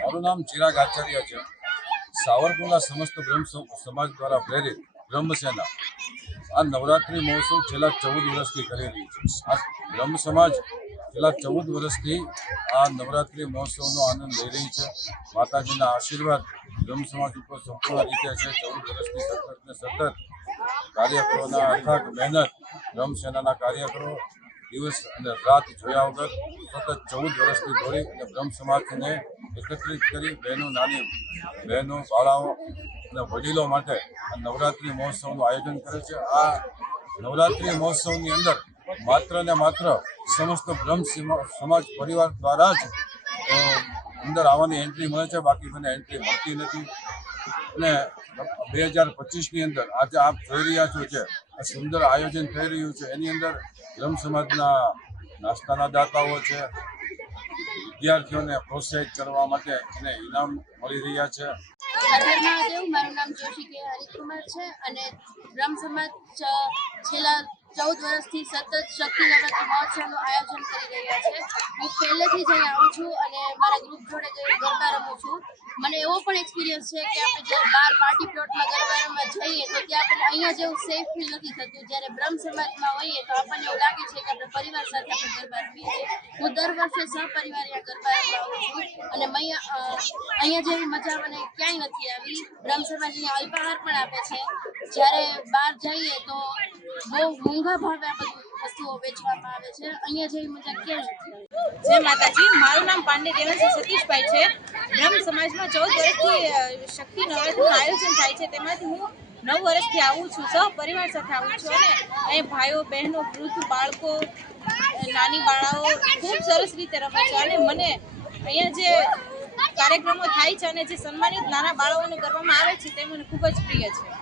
મારું નામ ચિરાગ આચાર્ય છે. સાવરકુંડલા સમસ્ત બ્રહ્મ સમાજ દ્વારા પ્રેરિત બ્રહ્મસેના આ નવરાત્રિ મહોત્સવ છેલ્લા 14 વર્ષથી કરી રહી છે. આ બ્રહ્મ સમાજ છેલ્લા 14 વર્ષથી આ નવરાત્રિ મહોત્સવનો આનંદ લઈ રહી છે. માતાજીના આશીર્વાદ બ્રહ્મ સમાજ ઉપર સંપૂર્ણ રીતે છે. 14 વર્ષથી સતત ને સતત કાર્યકરોના અથાગ મહેનત, બ્રહ્મસેનાના કાર્યકરો દિવસ અને રાત જોયા વગર સતત 14 વર્ષથી દોડી અને બ્રહ્મ સમાજને એકત્રિત કરી નાની બહેનો, બાળાઓ અને વડીલો માટે આ નવરાત્રિ મહોત્સવનું આયોજન કરે છે. આ નવરાત્રિ મહોત્સવની અંદર માત્ર ને માત્ર સમસ્ત બ્રહ્મ સમાજ પરિવાર દ્વારા જ અંદર આવવાની એન્ટ્રી મળે છે, બાકી મને એન્ટ્રી મળતી નથી. અને 2025ની અંદર આજે આપ જોઈ રહ્યા છો છે આ સુંદર આયોજન થઈ રહ્યું છે. એની અંદર બ્રહ્મ સમાજના નાસ્તાના દાતાઓ છે, વિદ્યાર્થીઓને પ્રોત્સાહિત કરવા માટે એને ઇનામ મળી રહ્યા છે. હર હર મહાદેવ. મારું નામ જોશી કે હરિકુમાર છે અને બ્રહ્મ સમાજ છેલ્લા 14 વર્ષથી સતત શક્તિ નવરાત્રિ મહોત્સવનું આયોજન કરી રહ્યા છે. હું પહેલેથી જ અહીં આવું છું અને મારા ગ્રુપ જોડે ગરબા રમું છું. મને એવો પણ એક્સપિરિયન્સ છે કે આપણે જ્યારે બહાર પાર્ટી પ્લોટમાં ગરબા રમવા જઈએ તો ત્યાં આપણને અહીંયા જેવું સેફ ફીલ નથી થતું. જ્યારે બ્રહ્મ સમાજમાં હોઈએ તો આપણને એવું લાગે છે કે આપણે પરિવાર સાથે આપણે ગરબા રમીએ છીએ. હું દર વર્ષે સહપરિવાર અહીંયા ગરબા રમવા આવું છું અને અહીંયા જેવી મજા મને ક્યાંય નથી આવી. બ્રહ્મ સમાજ અહીંયા અલ્પાહાર પણ આપે છે. જ્યારે બહાર જઈએ તો બહુ મોંઘા ભાવે આ બધી વસ્તુઓ વેચવામાં આવે છે. અહીંયા જેવી મજા ક્યાંય નથી. જય માતાજી. મારું નામ પાંડે દેવનસિંહ સતીશભાઈ છે. બ્રહ્મ સમાજમાં 14 વર્ષથી શક્તિ નવરાત્રિનું આયોજન થાય છે. તેમાંથી હું 9 વર્ષથી આવું છું, સહપરિવાર સાથે આવું છું અને અહીં ભાઈઓ, બહેનો, વૃદ્ધ, બાળકો, નાની બાળાઓ ખૂબ સરસ રીતે રમે છે અને મને અહીંયા જે કાર્યક્રમો થાય છે અને જે સન્માનિત નાના બાળકોને કરવામાં આવે છે તે મને ખૂબ જ પ્રિય છે.